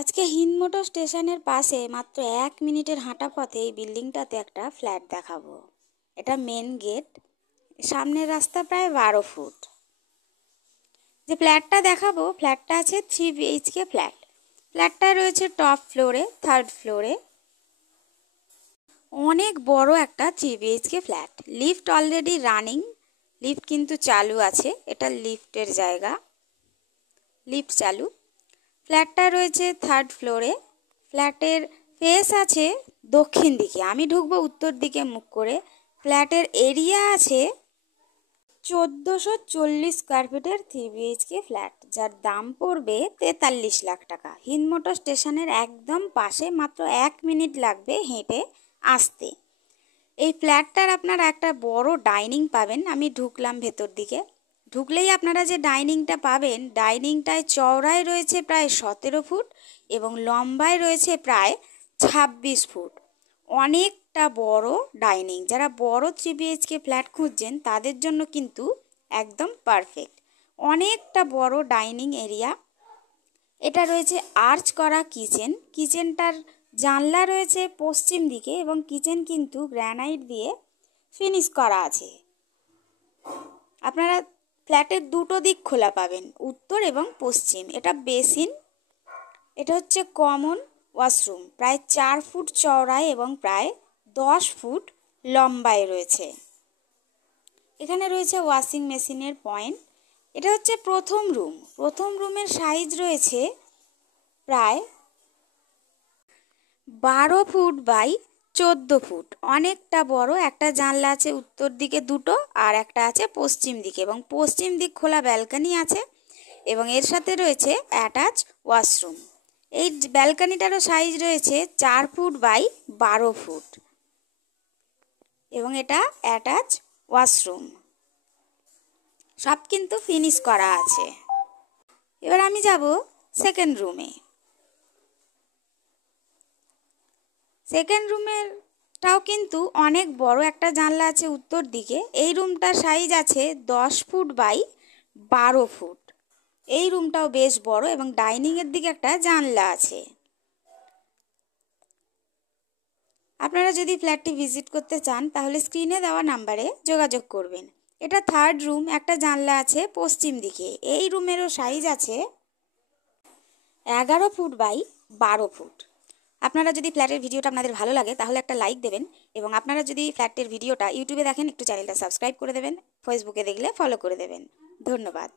আজকে হিন্দমোটর স্টেশনের পাশে মাত্র 1 মিনিটের হাঁটা পথে এই বিল্ডিংটাতে একটা ফ্ল্যাট দেখাবো। এটা মেন গেট, সামনের রাস্তা প্রায় 12 ফুট। যে ফ্ল্যাটটা দেখাবো, ফ্ল্যাটটা আছে 3 BHK ফ্ল্যাট। ফ্ল্যাটটা রয়েছে টপ ফ্লোরে, 3rd ফ্লোরে। অনেক বড় একটা 3 BHK flat. Lift already running, lift কিন্তু চালু আছে। এটা লিফটের জায়গা, লিফট চালু। ফ্ল্যাটটা রয়েছে 3rd ফ্লোরে। ফ্ল্যাটের ফেস আছে দক্ষিণ দিকে, আমি ঢুকবো উত্তর দিকে মুখ করে। ফ্ল্যাটের এরিয়া আছে 1440 স্কোয়ার ফিটের 3 BHK ফ্ল্যাট, যার দাম পড়বে 43 লাখ টাকা। হিন্দমোটর স্টেশনের একদম পাশে, মাত্র 1 মিনিট লাগবে হেঁটে আসতে। এই ফ্ল্যাটটার আপনারা একটা বড় ডাইনিং পাবেন। আমি ঢুকলাম ভেতর দিকে, ঢুকলেই আপনারা যে ডাইনিংটা পাবেন, ডাইনিংটায় চওড়ায় রয়েছে প্রায় 17 ফুট এবং লম্বায় রয়েছে প্রায় 26 ফুট। অনেকটা বড় ডাইনিং। যারা বড় 3 BHK ফ্ল্যাট খুঁজছেন তাদের জন্য কিন্তু একদম পারফেক্ট। অনেকটা বড় ডাইনিং এরিয়া। এটা রয়েছে আর্চ করা কিচেন। কিচেনটার জানলা রয়েছে পশ্চিম দিকে এবং কিচেন কিন্তু গ্রানাইট দিয়ে ফিনিশ করা আছে। আপনারা ফ্ল্যাটের দুটো দিক খোলা পাবেন, উত্তর এবং পশ্চিম। এটা বেসিন, এটা হচ্ছে কমন ওয়াশরুম, প্রায় 4 ফুট চওড়ায় এবং প্রায় 10 ফুট লম্বায় রয়েছে। এখানে রয়েছে ওয়াশিং মেশিনের পয়েন্ট। এটা হচ্ছে প্রথম রুম। প্রথম রুমের সাইজ রয়েছে প্রায় 12 ফুট বাই 14 ফুট। অনেকটা বড়। একটা জানলা আছে উত্তর দিকে দুটো, আর একটা আছে পশ্চিম দিকে, এবং পশ্চিম দিক খোলা ব্যালকনি আছে এবং এর সাথে রয়েছে অ্যাটাচ ওয়াশরুম। এই ব্যালকনিটারও সাইজ রয়েছে 4 ফুট বাই 12 ফুট এবং এটা অ্যাটাচ ওয়াশরুম। সব কিন্তু ফিনিশ করা আছে। এবার আমি যাব সেকেন্ড রুমে। সেকেন্ড রুমেরটাও কিন্তু অনেক বড়। একটা জানলা আছে উত্তর দিকে। এই রুমটার সাইজ আছে 10 ফুট বাই 12 ফুট। এই রুমটাও বেশ বড় এবং ডাইনিংয়ের দিকে একটা জানলা আছে। আপনারা যদি ফ্ল্যাটটি ভিজিট করতে চান তাহলে স্ক্রিনে দেওয়া নাম্বারে যোগাযোগ করবেন। এটা 3rd রুম। একটা জানলা আছে পশ্চিম দিকে। এই রুমেরও সাইজ আছে 11 ফুট বাই 12 ফুট। আপনারা যদি ফ্ল্যাটের ভিডিওটা আপনাদের ভালো লাগে তাহলে একটা লাইক দেবেন, এবং আপনারা যদি ফ্ল্যাটের ভিডিওটা ইউটিউবে দেখেন একটু চ্যানেলটা সাবস্ক্রাইব করে দেবেন, ফেসবুকে দেখলে ফলো করে দেবেন। ধন্যবাদ।